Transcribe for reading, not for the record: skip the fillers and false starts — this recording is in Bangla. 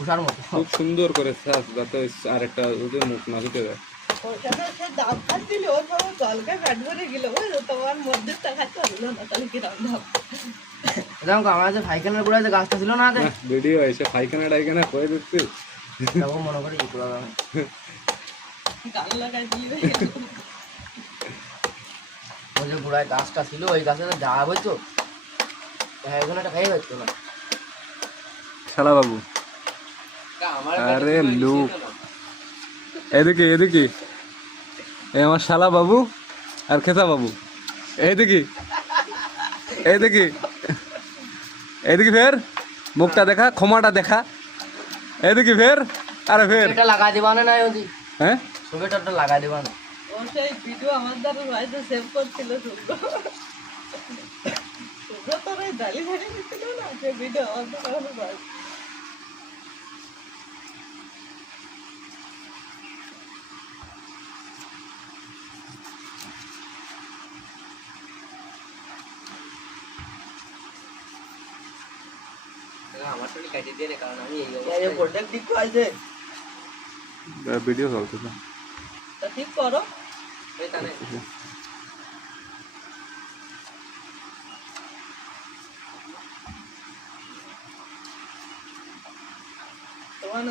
খোসার মতো খুব সুন্দর করে ছাস, যাতে আরেকটা ওদের মুখ না ঢুকে যায়। ওখানে সে দাম খাচ্ছিল, ওর বাবা জলকে পেট ভরে গেল, বুঝলো, তোমার মধ্যে টাকা চললো না, তাহলে কিরম দাম। এরকম আমার যে ফাইকানের গোড়ায় যে গাছটা ছিল না আগে, ভিডিও এসে পায়খানা টাইখানা করে দিচ্ছি। তখন মনে করে ই করা যাবে। গাল লাগাই দিলে ওই যে গোড়ায় গাছটা ছিল, ওই গাছে তো যা হইতো এখন একটা খাই হইতো না। শালা বাবু, আরে লোক এদিকে এদিকে, এই আমার শালা বাবু আর খেসা বাবু, এইদিকে এইদিকে এইদিকে, ফের মুখটা দেখা, ক্ষমাটা দেখা, এইদিকে ফের, আরে ফের, এটা লাগাই দিবা না ওদি, হ্যাঁ ছবিটা লাগাই দিবা না। ও সেই ভিডিও আমার দ্বারা বাড়িতে সেভ করছিল শুভ্র। শুভ্র তোর ওই ডালি ঝাড়ি দিচ্ছিল না, সেই ভিডিও আমার দ্বারা বাড়িতে। আমার তো কেটে দিয়ে কারণ আমি এই প্রোডাক্ট ঠিক আছে ভিডিও চলছে না। তা ঠিক করো। তোমার